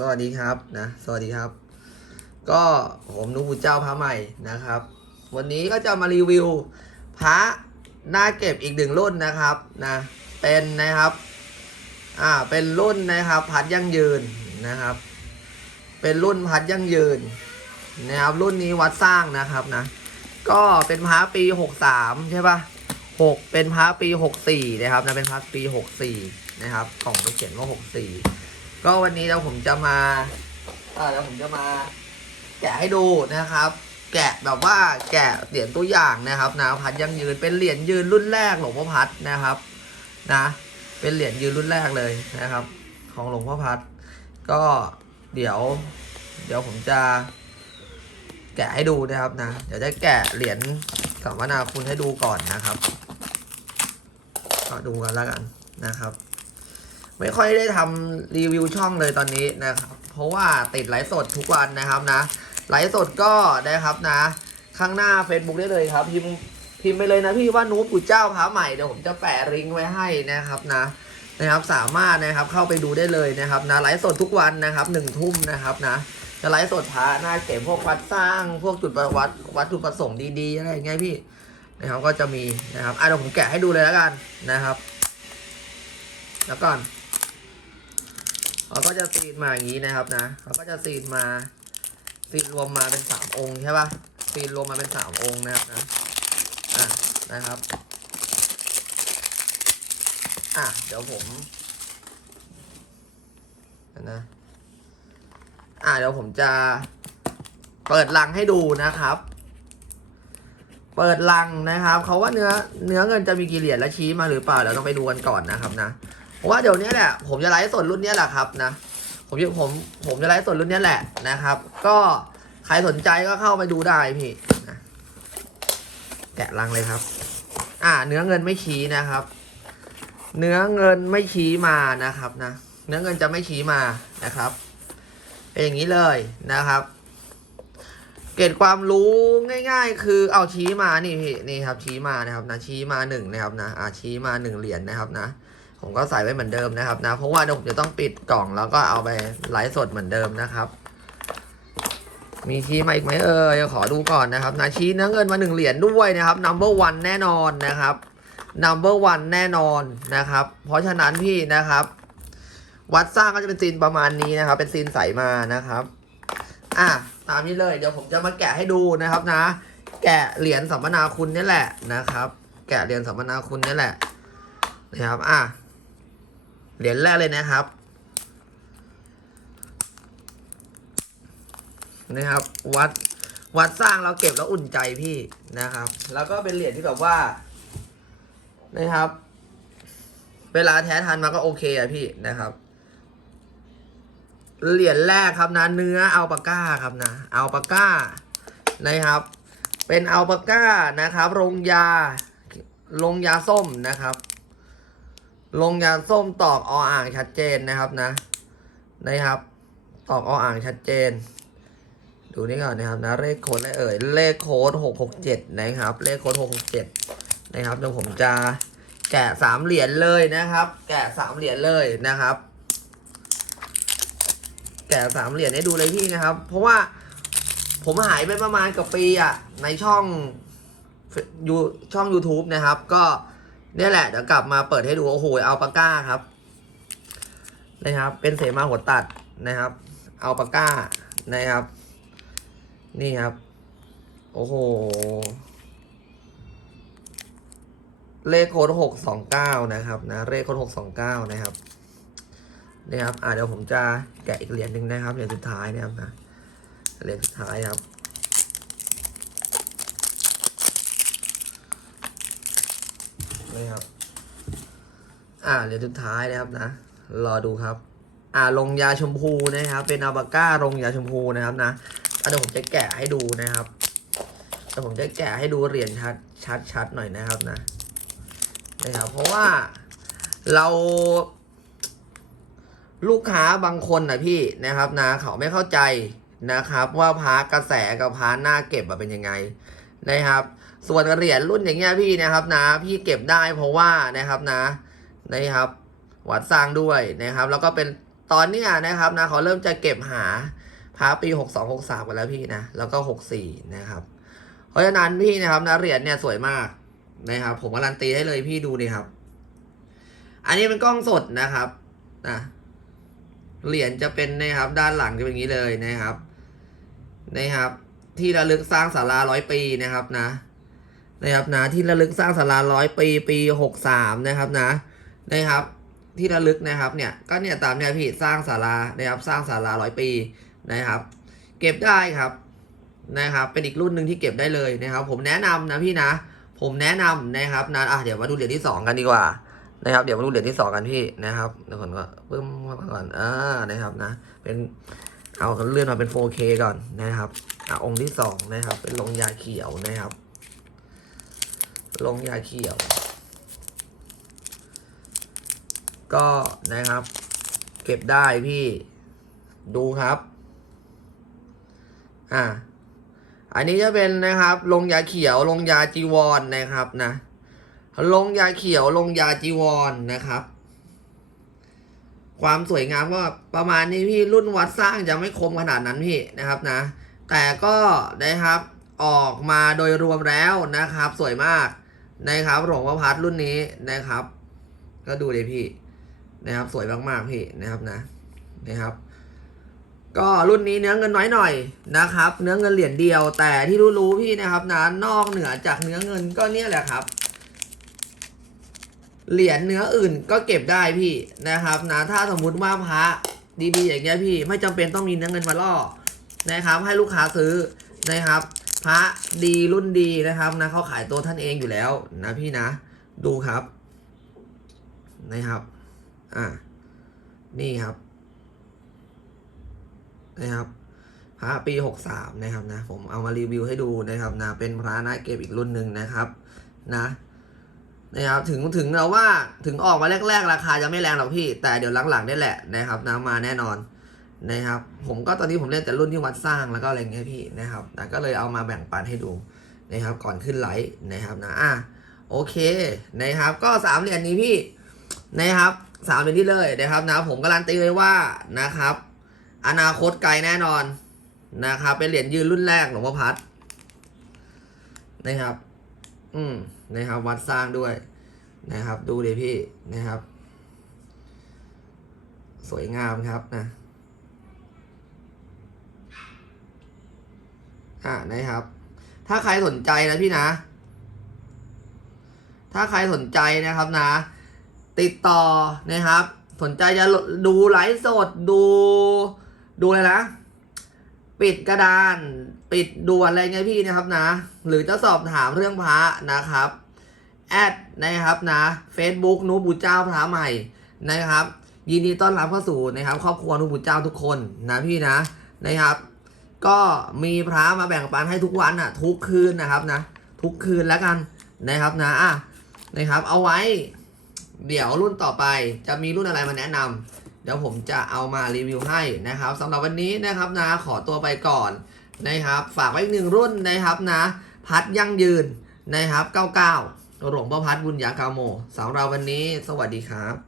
สวัสดีครับนะ สวัสดีครับ ก็ผมนุบุญเจ้าพระใหม่นะครับ วันนี้ก็จะมารีวิวพระหน้าเก็บอีกหนึ่งรุ่นนะครับนะเป็นนะครับ อ่าเป็นรุ่นนะครับ พัดยั่งยืนนะครับ เป็นรุ่นพัดยั่งยืนนะครับรุ่นนี้วัดสร้างนะครับนะ ก็เป็นพระปีหกสามใช่ปะหกเป็นพระปีหกสี่นะครับนะเป็นพระปีหกสี่นะครับกล่องก็เขียนว่าหกสี่ ก็วันนี้เราผมจะมาเออเดี๋ยวผมจะมา แกะให้ดูนะครับ แกะแบบว่าแกะเหรียญตัวอย่างนะครับนะพัดยังยืนเป็นเหรียญยืนรุ่นแรกหลวงพ่อพัดนะครับ นะ เป็นเหรียญยืนรุ่นแรกเลยนะครับ ของหลวงพ่อพัด ก็เดี๋ยว เดี๋ยวผมจะแกะให้ดูนะครับนะ เดี๋ยวจะแกะเหรียญสัมมนาคุณให้ดูก่อนนะครับ ก็ดูกันแล้วกันนะครับ ไม่ค่อยได้ทำรีวิวช่องเลยตอนนี้นะครับ เพราะว่าติดไลฟ์สดทุกวันนะครับนะ ไลฟ์สดก็นะครับนะ ข้างหน้า Facebook ได้เลยครับ พิมพิมไปเลยนะพี่ว่านูปู่เจ้าพระใหม่เดี๋ยวผมจะแปะลิงก์ไว้ให้นะครับนะนะครับสามารถนะครับเข้าไปดูได้เลยนะครับนะไลฟ์สดทุกวันนะครับหนึ่งทุ่มนะครับนะจะไลฟ์สดพระหน้าเก็บพวกวัดสร้างพวกจุดประวัดวัตถุประสงค์ดีๆอะไรอย่างเงี้ยพี่นะครับก็จะมีนะครับอะเดี๋ยวผมแกะให้ดูเลยแล้วกันนะครับ แล้วก่อน เขาก็จะซีนมาอย่างนี้นะครับนะเขาก็จะซีนมาซีนรวมมาเป็นสามองค์ใช่ปะซีนรวมมาเป็นสามองค์นะครับนะอะนะครับอะเดี๋ยวผมนะอะเดี๋ยวผมจะเปิดลังให้ดูนะครับ เปิดลังนะครับเขาว่าเนื้อเนื้อเงินจะมีกี่เหรียญและชี้มาหรือเปล่าเดี๋ยวต้องไปดูกันก่อนนะครับนะ ว่าเดี๋ยวนี้แหละผมจะไลฟ์สดรุ่นนี้แหละครับนะผมผมผมจะไลฟ์สดรุ่นนี้แหละนะครับ ก็ใครสนใจก็เข้าไปดูได้พี่นะแกะลังเลยครับ อ่า เนื้อเงินไม่ชี้นะครับ เนื้อเงินไม่ชี้มานะครับนะเนื้อเงินจะไม่ชี้มานะครับเป็นอย่างนี้เลยนะครับ เกร็ดความรู้ง่าย ๆ คือเอาชี้มานี่พี่นี่ครับชี้มานะครับนะชี้มาหนึ่งนะครับนะอ่าชี้มาหนึ่งเหรียญนะครับนะ ผมก็ใส่ไว้เหมือนเดิมนะครับนะ เพราะว่าเดี๋ยวผมจะต้องปิดกล่องแล้วก็เอาไปไลฟ์สดเหมือนเดิมนะครับ มีชี้มาอีกไหมเอ่ยขอดูก่อนนะครับนะชี้เนื้อเงินมาหนึ่งเหรียญด้วยนะครับ number one แน่นอนนะครับ number one แน่นอนนะครับ เพราะฉะนั้นพี่นะครับ วัดสร้างก็จะเป็นซีนประมาณนี้นะครับ เป็นซีนใสมานะครับ อะตามนี้เลยเดี๋ยวผมจะมาแกะให้ดูนะครับนะ แกะเหรียญสัมมนาคุณนี่แหละนะครับ แกะเหรียญสัมมนาคุณนี่แหละนะครับ อะ เหรียญแรกเลยนะครับ นะครับ วัดวัดสร้างเราเก็บแล้วอุ่นใจพี่นะครับ แล้วก็เป็นเหรียญที่แบบว่า นะครับ เวลาแท้ทันมาก็โอเคอะพี่นะครับ เหรียญแรกครับนะ เนื้ออัลปาก้าครับนะอัลปาก้านะครับ เป็นอัลปาก้านะครับลงยาลงยาส้มนะครับ ลงยาส้มตอกออ่างชัดเจนนะครับนะนะครับ ตอกออ่างชัดเจน ดูนี่ก่อนนะครับนะเลขโค้ดอะไรเอ่ยเลขโค้ดหกหกเจ็ดนะครับ เลขโค้ดหกหกเจ็ดนะครับเดี๋ยวผมจะแกะสามเหรียญเลยนะครับ แกะสามเหรียญเลยนะครับ แกะสามเหรียญให้ดูเลยพี่นะครับ เพราะว่าผมหายไปประมาณกับปีอะในช่องยูช่อง YouTube นะครับ ก็ เนี่ยแหละเดี๋ยวกลับมาเปิดให้ดูโอ้โหเอาปาก้าครับนะครับ เป็นเสมาหัวตัดนะครับ เอาปากก้านะครับ นี่ครับ โอ้โห เลขโค้ดหกสองเก้านะครับนะเลขโค้ดหกสองเก้านะครับนี่ครับอ่าเดี๋ยวผมจะแกะอีกเหรียญหนึ่งนะครับเหรียญสุดท้ายนะครับนะเหรียญสุดท้ายครับ นี่ครับ อ่าเหรียญสุดท้ายนะครับนะ รอดูครับ อ่าลงยาชมพูนะครับ เป็นอาบาก้าลงยาชมพูนะครับนะเดี๋ยวผมจะแกะให้ดูนะครับเดี๋ยวผมจะแกะให้ดูเหรียญชัดชัดชัดหน่อยนะครับนะนะครับ เพราะว่าเราลูกค้าบางคนนะพี่นะครับนะเขาไม่เข้าใจนะครับ ว่าพากระแสกับพาหน้าเก็บเป็นยังไงนะครับ ส่วนเหรียญรุ่นอย่างเงี้ยพี่นะครับนะ พี่เก็บได้เพราะว่านะครับนะนะครับวัดสร้างด้วยนะครับ แล้วก็เป็นตอนเนี้ยนะครับนะเขาเริ่มจะเก็บหาพระปีหกสองหกสามกันแล้วพี่นะแล้วก็หกสี่นะครับ เพราะฉะนั้นพี่นะครับนะเหรียญเนี่ยสวยมากนะครับ ผมการันตีให้เลยพี่ดูนี่ครับ อันนี้เป็นกล้องสดนะครับนะเหรียญจะเป็นนะครับ ด้านหลังจะเป็นอย่างนี้เลยนะครับนะครับ ที่ระลึกสร้างศาลาร้อยปีนะครับนะ นะครับนะที่ระลึกสร้างศาลาร้อยปีปีหกสามนะครับนะนะครับ ที่ระลึกนะครับเนี่ยก็เนี่ยตามเนี่ยพี่สร้างศาลานะครับสร้างศาลาร้อยปีนะครับ เก็บได้ครับนะครับ เป็นอีกรุ่นหนึ่งที่เก็บได้เลยนะครับ ผมแนะนำนะพี่นะ ผมแนะนำนะครับนะอะเดี๋ยวมาดูเหรียญที่สองกันดีกว่านะครับเดี๋ยวมาดูเหรียญที่สองกันพี่นะครับเดี๋ยวก่อนก็ปึ้มมาก่อนอ่านะครับนะ เป็นเอาเลื่อนมาเป็น 4K ก่อนนะครับอะองค์ที่สองนะครับ เป็นลงยาเขียวนะครับ ลงยาเขียว ก็นะครับ เก็บได้พี่ดูครับ อ่า อันนี้จะเป็นนะครับ ลงยาเขียวลงยาจีวรนนะครับนะ ลงยาเขียวลงยาจีวรนนะครับ ความสวยงามก็ประมาณนี้พี่รุ่นวัดสร้างจะไม่คมขนาดนั้นพี่นะครับนะ แต่ก็นะครับออกมาโดยรวมแล้วนะครับ สวยมาก นะครับหลวงพ่อพัดรุ่นนี้นะครับ ก็ดูเลยพี่นะครับ สวยมากๆพี่นะครับนะนะครับ ก็รุ่นนี้เนื้อเงินน้อยหน่อยนะครับ เนื้อเงินเหรียญเดียว แต่ที่รู้ๆพี่นะครับนะนอกเหนือจากเนื้อเงินก็เนี่ยแหละครับเหรียญเนื้ออื่นก็เก็บได้พี่นะครับนะถ้าสมมุติว่าพระดีๆอย่างเงี้ยพี่ไม่จำเป็นต้องมีเนื้อเงินมาล่อนะครับ ให้ลูกค้าซื้อนะครับ พระดีรุ่นดีนะครับนะเขาขายตัวท่านเองอยู่แล้วนะพี่นะ ดูครับนะครับ อ่า นี่ครับ นะครับ พระปีหกสามนะครับนะ ผมเอามารีวิวให้ดูนะครับนะ เป็นพระนะเก็บอีกรุ่นหนึ่งนะครับนะนะครับถึงถึงเราว่าถึงออกมาแรก ๆ ราคาจะไม่แรงหรอกพี่ แต่เดี๋ยวหลังๆได้แหละนะครับนะมาแน่นอน นะครับผมก็ตอนนี้ผมเล่นแต่รุ่นที่วัดสร้างแล้วก็อะไรเงี้ยพี่นะครับนะก็เลยเอามาแบ่งปันให้ดูนะครับก่อนขึ้นไลฟ์นะครับนะอะโอเคนะครับก็สามเหรียญนี้พี่นะครับสามเหรียญนี้เลยนะครับนะผมการันตีเลยว่านะครับ อนาคตไกลแน่นอนนะครับเป็นเหรียญยืนรุ่นแรกหลวงพ่อพัดนะครับ อืมนะครับวัดสร้างด้วยนะครับ ดูดิพี่นะครับ สวยงามครับนะ อ่านะครับ ถ้าใครสนใจนะพี่นะ ถ้าใครสนใจนะครับนะ ติดต่อนะครับ สนใจจะดูไลฟ์สดดู ดูอะไรนะ ปิดกระดาน ปิดด่วนอะไรเงี้ยพี่นะครับนะ หรือจะสอบถามเรื่องพระนะครับแอดนะครับนะ Facebook นูบุเจ้าพระใหม่นะครับ ยินดีต้อนรับเข้าสู่นะครับ ครอบครัวนูบุเจ้าทุกคนนะพี่นะนะครับ ก็มีพระมาแบ่งปันให้ทุกวันอะ ทุกคืนนะครับนะ ทุกคืนแล้วกันนะครับนะอะนะครับ เอาไว้ เดี๋ยวรุ่นต่อไปจะมีรุ่นอะไรมาแนะนำเดี๋ยวผมจะเอามารีวิวให้นะครับสำหรับวันนี้นะครับนะขอตัวไปก่อนนะครับ ฝากไว้อีกหนึ่งรุ่นนะครับนะ พัดยั่งยืนนะครับ 99หลวงพ่อพัดบุญญากาโมสำหรับวันนี้ สวัสดีครับ